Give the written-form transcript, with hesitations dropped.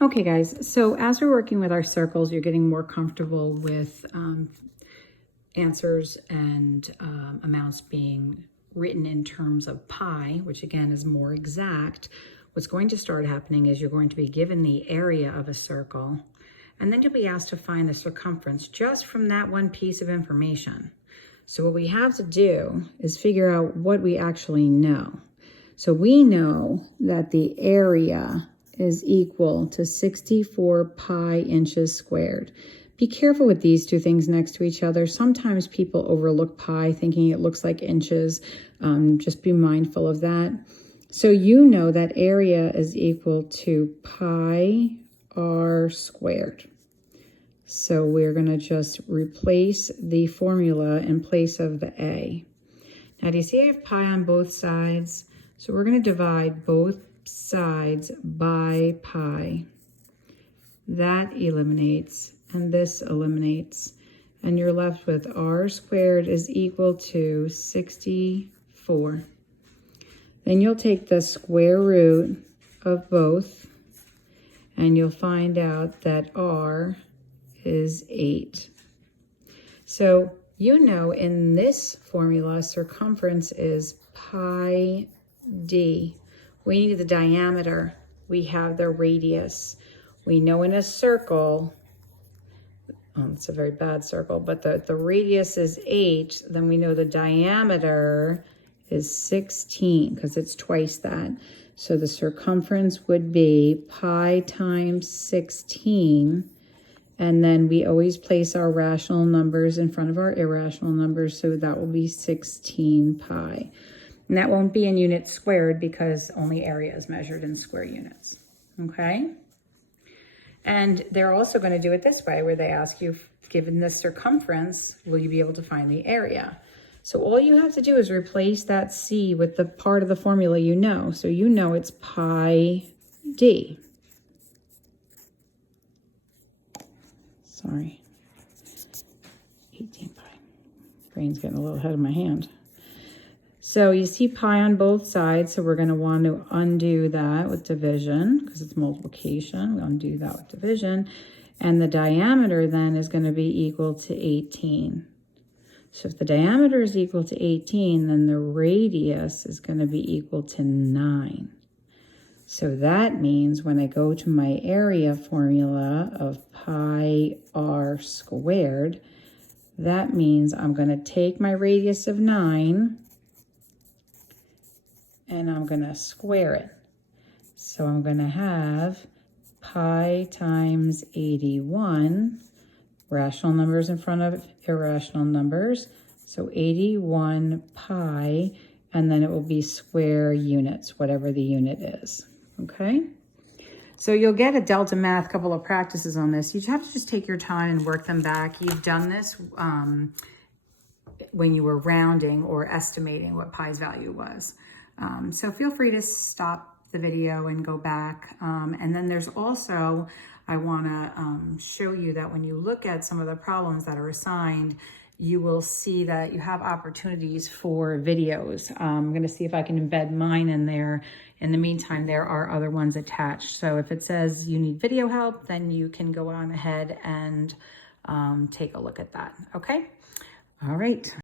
Okay guys, so as we're working with our circles, you're getting more comfortable with answers and amounts being written in terms of pi, which again is more exact. What's going to start happening is you're going to be given the area of a circle, and then you'll be asked to find the circumference just from that one piece of information. So what we have to do is figure out what we actually know. So we know that the area is equal to 64 pi inches squared. Be careful with these two things next to each other. Sometimes people overlook pi thinking it looks like inches. Just be mindful of that. So you know that area is equal to pi r squared. So we're going to just replace the formula in place of the a. Now do you see I have pi on both sides? So we're going to divide both sides by pi. That eliminates, and this eliminates, and you're left with r squared is equal to 64. Then you'll take the square root of both, and you'll find out that r is 8. So you know in this formula, circumference is pi d. We need the diameter. We have the radius. We know in a circle, it's a very bad circle, but the radius is 8. Then we know the diameter is 16 because it's twice that. So the circumference would be pi times 16. And then we always place our rational numbers in front of our irrational numbers. So that will be 16 pi. And that won't be in units squared because only area is measured in square units, okay? And they're also going to do it this way where they ask you, given the circumference, will you be able to find the area? So all you have to do is replace that c with the part of the formula you know. So you know it's pi d. Sorry, 18 pi. Brain's getting a little ahead of my hand. So you see pi on both sides, so we're going to want to undo that with division because it's multiplication. We'll undo that with division. And the diameter then is going to be equal to 18. So if the diameter is equal to 18, then the radius is going to be equal to 9. So that means when I go to my area formula of pi r squared, that means I'm going to take my radius of 9 and I'm going to square it. So I'm going to have pi times 81, rational numbers in front of irrational numbers. So 81 pi, and then it will be square units, whatever the unit is, okay? So you'll get a Delta Math couple of practices on this. You have to just take your time and work them back. You've done this when you were rounding or estimating what pi's value was. So feel free to stop the video and go back. And then there's also, I want to show you that when you look at some of the problems that are assigned, you will see that you have opportunities for videos. I'm going to see if I can embed mine in there. In the meantime, there are other ones attached. So if it says you need video help, then you can go on ahead and take a look at that. Okay. All right.